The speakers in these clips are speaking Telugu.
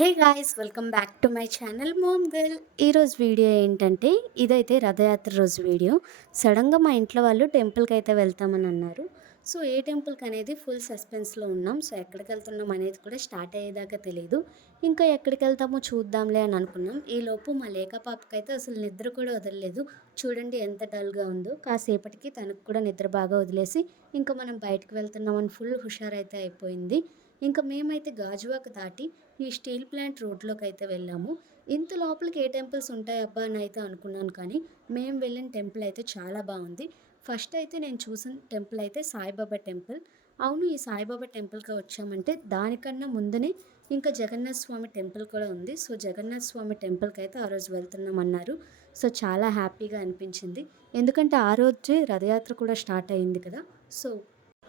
Hey guys welcome back to my channel mom girl. ఈరోజు వీడియో ఏంటంటే ఇదైతే రథయాత్ర రోజు వీడియో. సడన్గా మా ఇంట్లో వాళ్ళు టెంపుల్కి అయితే వెళ్తామని అన్నారు. సో ఏ టెంపుల్కి అనేది ఫుల్ సస్పెన్స్లో ఉన్నాం. సో ఎక్కడికి వెళ్తున్నాం అనేది కూడా స్టార్ట్ అయ్యేదాకా తెలియదు ఇంకా ఎక్కడికి వెళ్తామో చూద్దాంలే అని అనుకున్నాం. ఈలోపు మా లేక పాపకి అయితే అసలు నిద్ర కూడా వదలలేదు. చూడండి ఎంత డల్గా ఉందో. కాసేపటికి తనకు కూడా నిద్ర బాగా వదిలేసి ఇంకా మనం బయటకు వెళ్తున్నామని ఫుల్ హుషారైతే అయిపోయింది. ఇంకా మేమైతే గాజువాక దాటి ఈ స్టీల్ ప్లాంట్ రోడ్లోకి అయితే వెళ్ళాము. ఇంత లోపలికి ఏ టెంపుల్స్ ఉంటాయి అబ్బా అని అయితే అనుకున్నాను కానీ మేము వెళ్ళిన టెంపుల్ అయితే చాలా బాగుంది. ఫస్ట్ అయితే నేను చూసిన టెంపుల్ అయితే సాయిబాబా టెంపుల్. అవును ఈ సాయిబాబా టెంపుల్కి వచ్చామంటే దానికన్నా ముందునే ఇంకా జగన్నాథ స్వామి టెంపుల్ కూడా ఉంది. సో జగన్నాథ స్వామి టెంపుల్కి అయితే ఆ రోజు వెళ్తున్నాం అన్నారు. సో చాలా హ్యాపీగా అనిపించింది. ఎందుకంటే ఆ రోజే రథయాత్ర కూడా స్టార్ట్ అయింది కదా. సో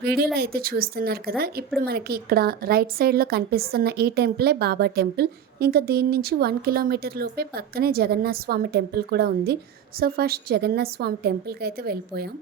వీడియోలో అయితే చూస్తున్నారు కదా ఇప్పుడు మనకి ఇక్కడ రైట్ సైడ్లో కనిపిస్తున్న ఈ టెంపులే బాబా టెంపుల్. ఇంకా దీని నుంచి వన్ కిలోమీటర్ లోపే పక్కనే జగన్నాథ స్వామి టెంపుల్ కూడా ఉంది. సో ఫస్ట్ జగన్నాథ స్వామి టెంపుల్కి అయితే వెళ్ళిపోయాం.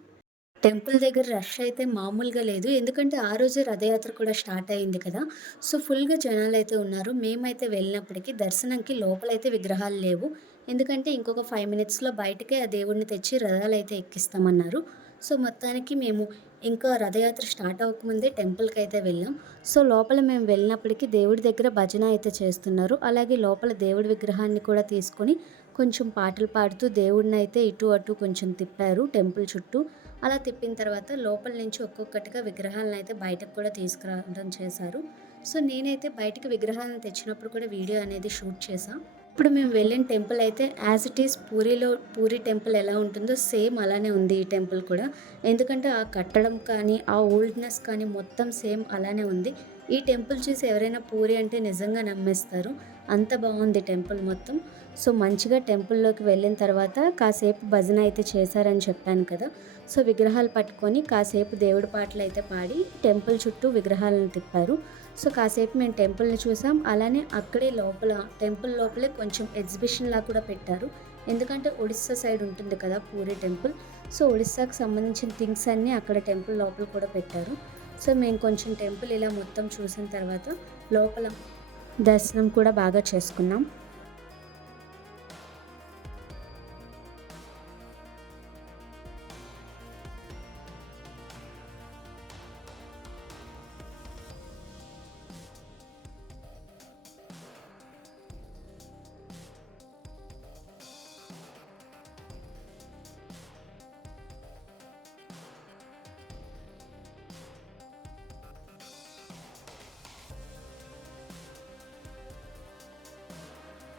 టెంపుల్ దగ్గర రష్ అయితే మామూలుగా లేదు. ఎందుకంటే ఆ రోజు రథయాత్ర కూడా స్టార్ట్ అయింది కదా. సో ఫుల్గా జనాలు అయితే ఉన్నారు. మేమైతే వెళ్ళినప్పటికీ దర్శనంకి లోపలైతే విగ్రహాలు లేవు. ఎందుకంటే ఇంకొక ఫైవ్ మినిట్స్లో బయటకే ఆ దేవుడిని తెచ్చి రథాలు అయితే ఎక్కిస్తామన్నారు. సో మొత్తానికి మేము ఇంకా రథయాత్ర స్టార్ట్ అవ్వకముందే టెంపుల్కి అయితే వెళ్ళాం. సో లోపల మేము వెళ్ళినప్పటికీ దేవుడి దగ్గర భజన అయితే చేస్తున్నారు. అలాగే లోపల దేవుడి విగ్రహాన్ని కూడా తీసుకొని కొంచెం పాటలు పాడుతూ దేవుడిని అయితే ఇటు అటు కొంచెం తిప్పారు టెంపుల్ చుట్టూ. అలా తిప్పిన తర్వాత లోపల నుంచి ఒక్కొక్కటిగా విగ్రహాలను అయితే బయటకు కూడా తీసుకురావడం చేశారు. సో నేనైతే బయటకు విగ్రహాలను తెచ్చినప్పుడు కూడా వీడియో అనేది షూట్ చేశాను ఇప్పుడు మేము వెళ్ళిన టెంపుల్ అయితే యాజ్ ఇట్ ఈస్ పూరిలో పూరి టెంపుల్ ఎలా ఉంటుందో సేమ్ అలానే ఉంది ఈ టెంపుల్ కూడా. ఎందుకంటే ఆ కట్టడం కానీ ఆ ఓల్డ్నెస్ కానీ మొత్తం సేమ్ అలానే ఉంది. ఈ టెంపుల్ చూసి ఎవరైనా పూరి అంటే నిజంగా నమ్మేస్తారు. అంత బాగుంది టెంపుల్ మొత్తం. సో మంచిగా టెంపుల్లోకి వెళ్ళిన తర్వాత కాసేపు భజన అయితే చేశారని చెప్పాను కదా. సో విగ్రహాలు పట్టుకొని కాసేపు దేవుడి పాటలు అయితే పాడి టెంపుల్ చుట్టూ విగ్రహాలను తిప్పారు. సో కాసేపు మేము టెంపుల్ని చూసాం. అలానే అక్కడే లోపల టెంపుల్ లోపలే కొంచెం ఎగ్జిబిషన్లా కూడా పెట్టారు. ఎందుకంటే ఒడిస్సా సైడ్ ఉంటుంది కదా పూరి టెంపుల్. సో ఒడిస్సాకు సంబంధించిన థింగ్స్ అన్నీ అక్కడ టెంపుల్ లోపల కూడా పెట్టారు. సో మేము కొంచెం టెంపుల్ ఇలా మొత్తం చూసిన తర్వాత లోపల దర్శనం కూడా బాగా చేసుకున్నాం.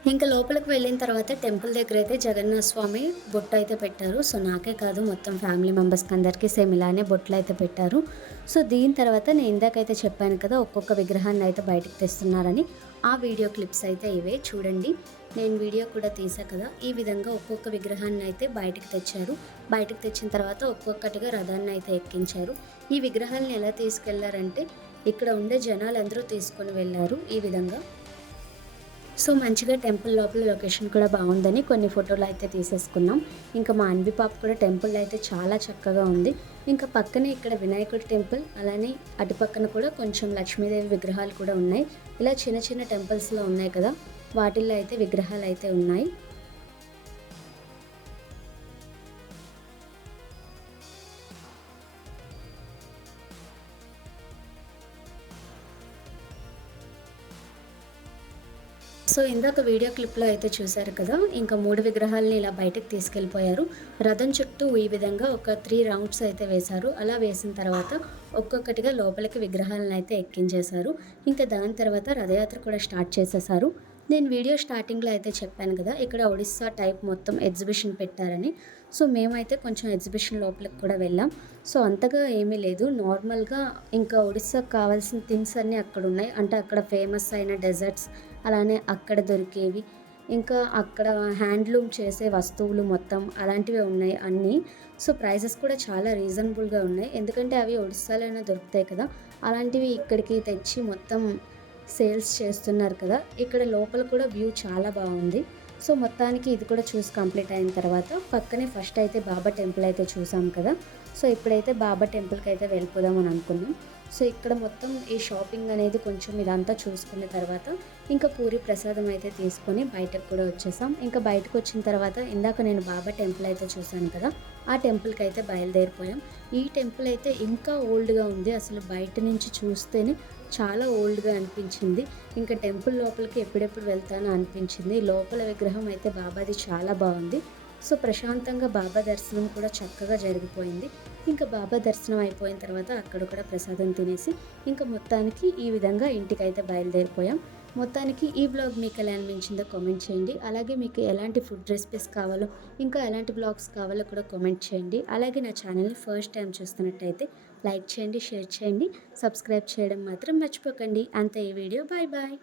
ఇంకా లోపలికి వెళ్ళిన తర్వాత టెంపుల్ దగ్గర అయితే జగన్నాథ స్వామి బొట్టు అయితే పెట్టారు. సో నాకే కాదు మొత్తం ఫ్యామిలీ మెంబర్స్కి అందరికీ సేమ్ ఇలానే బొట్లు అయితే పెట్టారు. సో దీని తర్వాత నేను ఇందాకైతే చెప్పాను కదా ఒక్కొక్క విగ్రహాన్ని అయితే బయటకు తెస్తున్నారని. ఆ వీడియో క్లిప్స్ అయితే ఇవే. చూడండి నేను వీడియో కూడా తీసా కదా ఈ విధంగా ఒక్కొక్క విగ్రహాన్ని అయితే బయటకు తెచ్చారు. బయటకు తెచ్చిన తర్వాత ఒక్కొక్కటిగా రథాన్ని అయితే ఎక్కించారు. ఈ విగ్రహాలను ఎలా తీసుకెళ్ళారంటే ఇక్కడ ఉండే జనాలు అందరూ తీసుకొని వెళ్ళారు ఈ విధంగా. సో మంచిగా టెంపుల్ లోపల లొకేషన్ కూడా బాగుందని కొన్ని ఫోటోలు అయితే తీసేసుకున్నాం. ఇంకా మా అన్వి పాప కూడా టెంపుల్ అయితే చాలా చక్కగా ఉంది. ఇంకా పక్కనే ఇక్కడ వినాయకుడి టెంపుల్ అలానే అటు పక్కన కూడా కొంచెం లక్ష్మీదేవి విగ్రహాలు కూడా ఉన్నాయి. ఇలా చిన్న చిన్న టెంపుల్స్లో ఉన్నాయి కదా వాటిల్లో అయితే విగ్రహాలు అయితే ఉన్నాయి. సో ఇందాక వీడియో క్లిప్లో అయితే చూశారు కదా ఇంకా మూడు విగ్రహాలని ఇలా బయటకు తీసుకెళ్ళిపోయారు. రథం చుట్టూ ఈ విధంగా ఒక త్రీ రౌండ్స్ అయితే వేశారు. అలా వేసిన తర్వాత ఒక్కొక్కటిగా లోపలికి విగ్రహాలను అయితే ఎక్కించేశారు. ఇంకా దాని తర్వాత రథయాత్ర కూడా స్టార్ట్ చేసేసారు నేను వీడియో స్టార్టింగ్లో అయితే చెప్పాను కదా ఇక్కడ ఒడిస్సా టైప్ మొత్తం ఎగ్జిబిషన్ పెట్టారని. సో మేమైతే కొంచెం ఎగ్జిబిషన్ లోపలికి కూడా వెళ్ళాం. సో అంతగా ఏమీ లేదు. నార్మల్గా ఇంకా ఒడిస్సాకు కావాల్సిన థింగ్స్ అన్నీ అక్కడ ఉన్నాయి. అంటే అక్కడ ఫేమస్ అయిన డెజర్ట్స్ అలానే అక్కడ దొరికేవి. ఇంకా అక్కడ హ్యాండ్లూమ్ చేసే వస్తువులు మొత్తం అలాంటివి ఉన్నాయి అన్నీ. సో ప్రైజెస్ కూడా చాలా రీజనబుల్గా ఉన్నాయి. ఎందుకంటే అవి ఒడిస్సాలోనే దొరుకుతాయి కదా. అలాంటివి ఇక్కడికి తెచ్చి మొత్తం సేల్స్ చేస్తున్నారు కదా. ఇక్కడ లోపల కూడా వ్యూ చాలా బాగుంది. సో మొత్తానికి ఇది కూడా చూసి కంప్లీట్ అయిన తర్వాత పక్కనే ఫస్ట్ అయితే బాబా టెంపుల్ అయితే చూసాం కదా. సో ఇప్పుడైతే బాబా టెంపుల్కి అయితే వెళ్ళిపోదాం అని అనుకున్నాం. సో ఇక్కడ మొత్తం ఈ షాపింగ్ అనేది కొంచెం ఇదంతా చూసుకున్న తర్వాత ఇంకా పూరి ప్రసాదం అయితే తీసుకొని బయటకు కూడా వచ్చేసాం. ఇంకా బయటకు వచ్చిన తర్వాత ఇందాక నేను బాబా టెంపుల్ అయితే చూశాను కదా ఆ టెంపుల్కి అయితే బయలుదేరిపోయాం. ఈ టెంపుల్ అయితే ఇంకా ఓల్డ్గా ఉంది. అసలు బయట నుంచి చూస్తేనే చాలా ఓల్డ్గా అనిపించింది. ఇంకా టెంపుల్ లోపలికి ఎప్పుడెప్పుడు వెళ్తానో అనిపించింది. లోపల విగ్రహం అయితే బాబాది చాలా బాగుంది. సో ప్రశాంతంగా బాబా దర్శనం కూడా చక్కగా జరిగిపోయింది. ఇంకా బాబా దర్శనం అయిపోయిన తర్వాత అక్కడ కూడా ప్రసాదం తినేసి ఇంకా మొత్తానికి ఈ విధంగా ఇంటికైతే బయలుదేరిపోయాం. మొత్తానికి ఈ బ్లాగ్ మీకు ఎలా అనిపించిందో కామెంట్ చేయండి. అలాగే మీకు ఎలాంటి ఫుడ్ రెసిపీస్ కావాలో ఇంకా ఎలాంటి బ్లాగ్స్ కావాలో కూడా కామెంట్ చేయండి. అలాగే నా ఛానల్ని ఫస్ట్ టైం చూస్తున్నట్టయితే లైక్ చేయండి షేర్ చేయండి. సబ్స్క్రైబ్ చేయడం మాత్రం మర్చిపోకండి. అంతే ఈ వీడియో బాయ్ బాయ్